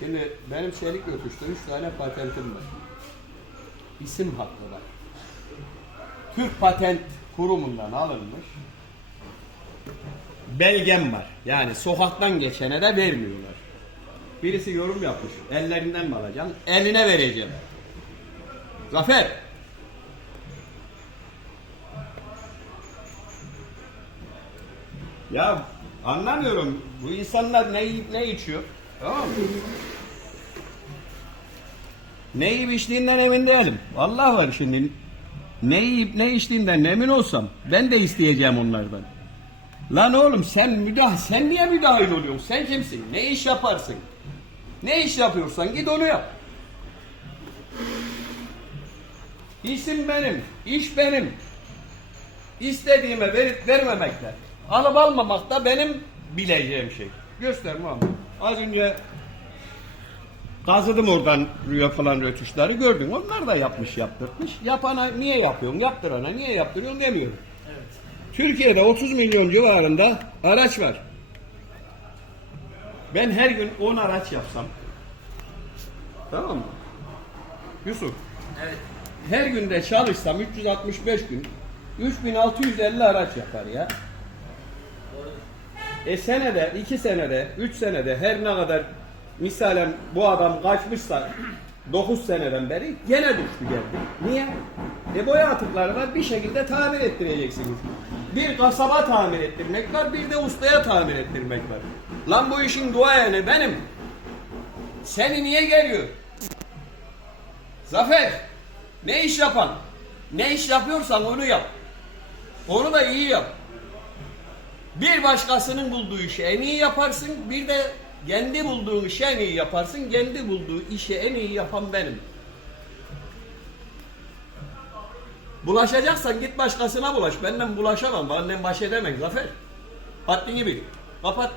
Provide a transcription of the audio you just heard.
Şimdi benim çelik rötuşta 3 tane patentim var. İsim hakkı var. Türk Patent Kurumu'ndan alınmış. Belgem var. Yani sokaktan geçene de vermiyorlar. Birisi yorum yapmış. Ellerinden mi alacaksın? Eline vereceğim. Zafer. Ya anlamıyorum. Bu insanlar ne yiyip ne içiyor? Tamam mı? Ne yiyip içtiğinden emin değilim. Allah var şimdi. Ne yiyip ne içtiğinden emin olsam ben de isteyeceğim onlardan. Lan oğlum sen müdah sen niye müdahil oluyorsun? Sen kimsin? Ne iş yaparsın? Ne iş yapıyorsan git onu yap. İsim benim, iş benim. İstediğime verip vermemekle, alıp almamak da benim bileceğim şey. Göster Muhammed. Az önce kazıdım oradan yapılan rötuşları gördün. Onlar da yapmış yaptırmış. Yapana niye yapıyorsun, yaptırana niye yaptırıyorsun demiyorum. Türkiye'de 30 milyon civarında araç var. Ben her gün 10 araç yapsam. Tamam mı? Yusuf. Evet. Her günde çalışsam 365 gün 3650 araç yapar ya. E senede, 2 senede, 3 senede her ne kadar misalen bu adam kaçmışsa 9 seneden beri gene düştü geldi. Niye? E boya atıkları var bir şekilde tamir ettireceksiniz. Bir kasaba tamir ettirmek var, bir de ustaya tamir ettirmek var. Lan bu işin duayeni benim. Seni niye geliyor? Zafer, ne iş yapan? Ne iş yapıyorsan onu yap. Onu da iyi yap. Bir başkasının bulduğu işi en iyi yaparsın, bir de kendi bulduğun işi en iyi yaparsın. Kendi bulduğu işi en iyi yapan benim. Bulaşacaksan git başkasına bulaş. Benden bulaşamam. Benden baş edemem Zafer. Haddini bil. Kapat.